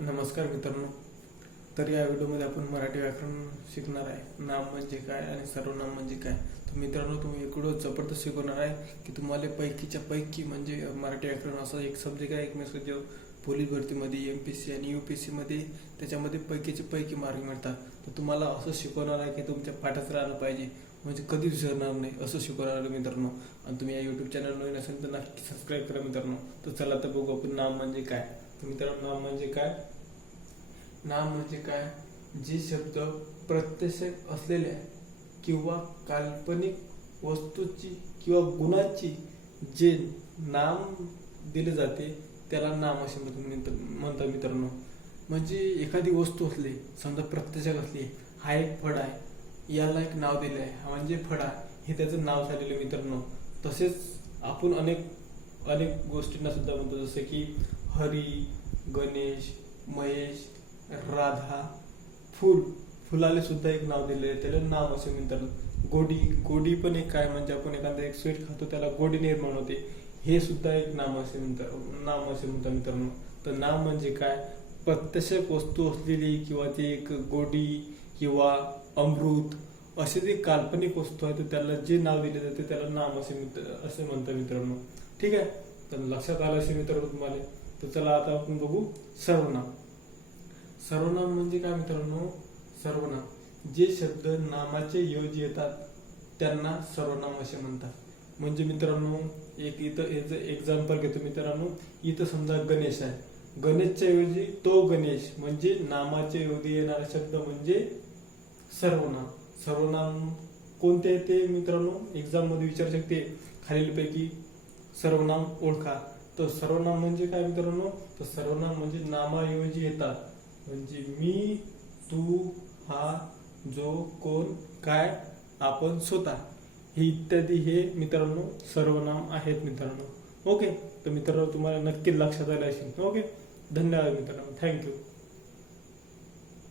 नमस्कार मित्रांनो. तर या व्हिडिओमध्ये आपण मराठी व्याकरण शिकणार आहे. नाम म्हणजे काय आणि सर्वनाम म्हणजे काय? तर मित्रांनो तुम्ही इकडं जबरदस्त शिकवणार आहे की तुम्हाला पैकीच्या पैकी म्हणजे मराठी व्याकरण असा एक सब्जेक्ट आहे. एक जो पोलीस भरतीमध्ये एम पी सी आणि यू पी सीमध्ये त्याच्यामध्ये पैकीचे पैकी मार्क मिळतात. तर तुम्हाला असं शिकवणार आहे की तुमच्या पाठात राहिलं पाहिजे. म्हणजे कधी विसरणार नाही. असं शिकवणार आहे मित्रांनो. आणि तुम्ही या युट्यूब चॅनल नवीन असेल तर नक्की सबस्क्राईब करा मित्रांनो. तर चला तर बघू आपण नाम म्हणजे काय. तर मित्रांनो नाम म्हणजे काय? नाम म्हणजे काय? जे शब्द प्रत्यक्ष असलेल्या किंवा काल्पनिक वस्तूची किंवा गुणाची जे नाम दिले जाते त्याला नाम असे म्हणतात मित्रांनो. म्हणजे एखादी वस्तू असली समजा प्रत्यक्षात असली हा एक फळ आहे याला एक नाव दिले आहे. हा म्हणजे फळा हे त्याचं नाव झालेलं मित्रांनो. तसेच आपण अनेक अनेक गोष्टींना सुद्धा म्हणतो जसं की हरी गणेश महेश राधा फुल. फुलाला सुद्धा एक नाव दिलेलं आहे त्याला नाम असे म्हणतात. गोडी. गोडी पण एक काय म्हणजे आपण एखादा एक स्वीट खातो त्याला गोडी निर्माण होते. हे सुद्धा एक नाम असे म्हणतात. नाम असे म्हणतात मित्रांनो. तर नाम म्हणजे काय? प्रत्यक्ष वस्तू असलेली किंवा ती एक गोडी किंवा अमृत असे जे काल्पनिक वस्तू आहे तर त्याला जे नाव दिले जाते त्याला नाम असे मित्र असे म्हणतात मित्रांनो. ठीक आहे? तर लक्षात आलं असे मित्रांनो तुम्हाला? तर चला आता आपण बघू सर्वनाम. सर्वनाम म्हणजे काय मित्रांनो? सर्वनाम. जे शब्द नामाचे योज येतात त्यांना सर्वनाम असे म्हणतात. म्हणजे मित्रांनो एक इथं एक्झाम्पल घेतो मित्रांनो. इथं समजा गणेश आहे. गणेशच्या ऐवजी तो गणेश म्हणजे नामाच्या ऐवजी येणारा शब्द म्हणजे सर्वनाम. सर्वनाम कोणते आहे ते मित्रांनो? एक्झाममध्ये विचारू शकते. खालीलपैकी सर्वनाम ओळखा. तर सर्वनाम म्हणजे काय मित्रांनो? तर सर्वनाम म्हणजे नामाऐवजी येतात. म्हणजे मी तू हा जो कोण काय आपण स्वतः. हे इत्यादी हे मित्रांनो सर्वनाम आहेत मित्रांनो. ओके? तर मित्रांनो तुम्हाला नक्की लक्षात आले असेल. ओके? धन्यवाद मित्रांनो. थँक्यू